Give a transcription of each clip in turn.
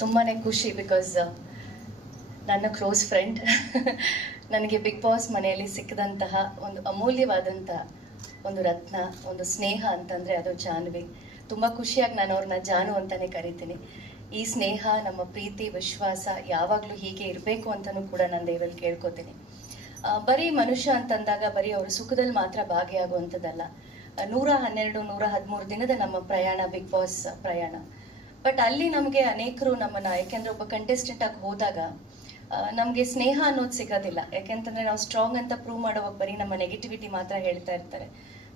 ತುಂಬಾ ಖುಷಿ ಬಿಕಾಸ್ ನನ್ನ ಕ್ಲೋಸ್ ಫ್ರೆಂಡ್ ನನಗೆ ಬಿಗ್ ಬಾಸ್ ಮನೆಯಲ್ಲಿ ಸಿಕ್ಕಿದಂತಹ ಒಂದು ಅಮೂಲ್ಯವಾದಂಥ ಒಂದು ರತ್ನ, ಒಂದು ಸ್ನೇಹ ಅಂತಂದರೆ ಅದು ಜಾನ್ವಿ. ತುಂಬ ಖುಷಿಯಾಗಿ ನಾನು ಅವ್ರನ್ನ ಜಾನು ಅಂತಲೇ ಕರಿತೀನಿ. ಈ ಸ್ನೇಹ, ನಮ್ಮ ಪ್ರೀತಿ, ವಿಶ್ವಾಸ ಯಾವಾಗಲೂ ಹೀಗೆ ಇರಬೇಕು ಅಂತಲೂ ಕೂಡ ನಾನು ದೇವರಲ್ಲಿ ಕೇಳ್ಕೊತೀನಿ. ಬರೀ ಮನುಷ್ಯ ಅಂತಂದಾಗ ಬರೀ ಅವರು ಸುಖದಲ್ಲಿ ಮಾತ್ರ ಭಾಗಿಯಾಗುವಂಥದ್ದಲ್ಲ. 112, 113 ದಿನದ ನಮ್ಮ ಪ್ರಯಾಣ, ಬಿಗ್ ಬಾಸ್ ಪ್ರಯಾಣ. ಬಟ್ ಅಲ್ಲಿ ನಮಗೆ ಅನೇಕರು ನಮ್ಮನ್ನ, ಯಾಕೆಂದ್ರೆ ಒಬ್ಬ ಕಂಟೆಸ್ಟೆಂಟ್ ಆಗಿ ಹೋದಾಗ ನಮಗೆ ಸ್ನೇಹ ಅನ್ನೋದು ಸಿಗೋದಿಲ್ಲ. ಯಾಕೆಂತಂದ್ರೆ ನಾವು ಸ್ಟ್ರಾಂಗ್ ಅಂತ ಪ್ರೂವ್ ಮಾಡುವಾಗ ಬರೀ ನಮ್ಮ ನೆಗೆಟಿವಿಟಿ ಮಾತ್ರ ಹೇಳ್ತಾ ಇರ್ತಾರೆ.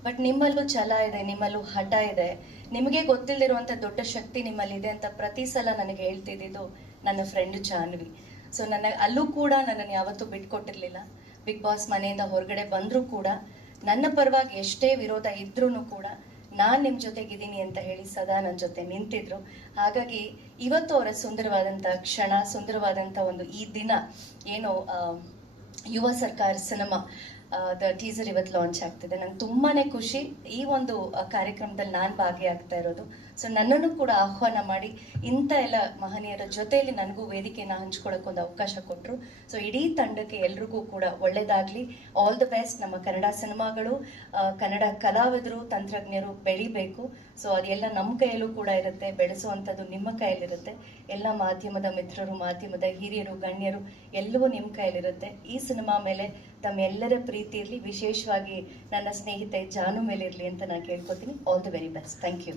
ಬಟ್ ನಿಮ್ಮಲ್ಲೂ ಛಲ ಇದೆ, ನಿಮ್ಮಲ್ಲೂ ಹಠ ಇದೆ, ನಿಮಗೆ ಗೊತ್ತಿಲ್ಲದಿರುವಂಥ ದೊಡ್ಡ ಶಕ್ತಿ ನಿಮ್ಮಲ್ಲಿದೆ ಅಂತ ಪ್ರತಿ ಸಲ ನನಗೆ ಹೇಳ್ತಿದ್ದು ನನ್ನ ಫ್ರೆಂಡ್ ಜಾನ್ವಿ. ಸೊ ಅಲ್ಲೂ ಕೂಡ ನನ್ನನ್ನು ಯಾವತ್ತೂ ಬಿಟ್ಕೊಟ್ಟಿರ್ಲಿಲ್ಲ. ಬಿಗ್ ಬಾಸ್ ಮನೆಯಿಂದ ಹೊರಗಡೆ ಬಂದರೂ ಕೂಡ ನನ್ನ ಪರವಾಗಿ ಎಷ್ಟೇ ವಿರೋಧ ಇದ್ರೂ ಕೂಡ ನಾನು ನಿಮ್ಮ ಜೊತೆಗಿದ್ದೀನಿ ಅಂತ ಹೇಳಿ ಸದಾ ನನ್ನ ಜೊತೆ ನಿಂತಿದ್ರು. ಹಾಗಾಗಿ ಇವತ್ತು ಅವರ ಸುಂದರವಾದಂಥ ಕ್ಷಣ, ಸುಂದರವಾದಂಥ ಒಂದು ಈ ದಿನ ಏನು ಯುವ ಸರ್ಕಾರ ಸಿನಿಮಾ ಟೀಸರ್ ಇವತ್ತು ಲಾಂಚ್ ಆಗ್ತಿದೆ. ನಂಗೆ ತುಂಬಾ ಖುಷಿ ಈ ಒಂದು ಕಾರ್ಯಕ್ರಮದಲ್ಲಿ ನಾನು ಭಾಗಿಯಾಗ್ತಾ ಇರೋದು. ಸೊ ನನ್ನನ್ನು ಕೂಡ ಆಹ್ವಾನ ಮಾಡಿ ಇಂಥ ಎಲ್ಲ ಮಹನೀಯರ ಜೊತೆಯಲ್ಲಿ ನನಗೂ ವೇದಿಕೆಯನ್ನು ಹಂಚ್ಕೊಳ್ಳೋಕೆ ಒಂದು ಅವಕಾಶ ಕೊಟ್ಟರು. ಸೊ ಇಡೀ ತಂಡಕ್ಕೆ ಎಲ್ರಿಗೂ ಕೂಡ ಒಳ್ಳೇದಾಗಲಿ, ಆಲ್ ದ ಬೆಸ್ಟ್. ನಮ್ಮ ಕನ್ನಡ ಸಿನಿಮಾಗಳು, ಕನ್ನಡ ಕಲಾವಿದರು, ತಂತ್ರಜ್ಞರು ಬೆಳಿಬೇಕು. ಸೊ ಅದೆಲ್ಲ ನಮ್ಮ ಕೈಯಲ್ಲೂ ಕೂಡ ಇರುತ್ತೆ, ಬೆಳೆಸುವಂಥದ್ದು ನಿಮ್ಮ ಕೈಯಲ್ಲಿರುತ್ತೆ. ಎಲ್ಲ ಮಾಧ್ಯಮದ ಮಿತ್ರರು, ಮಾಧ್ಯಮದ ಹಿರಿಯರು, ಗಣ್ಯರು ಎಲ್ಲವೂ ನಿಮ್ಮ ಕೈಯಲ್ಲಿರುತ್ತೆ. ಈ ಸಿನಿಮಾ ಮೇಲೆ ತಮ್ಮೆಲ್ಲರ ಪ್ರೀತಿ ಇರಲಿ, ವಿಶೇಷವಾಗಿ ನನ್ನ ಸ್ನೇಹಿತೆ ಜಾನು ಮೇಲೆ ಇರಲಿ ಅಂತ ನಾನು ಕೇಳ್ಕೊತೀನಿ. All the very best. Thank you.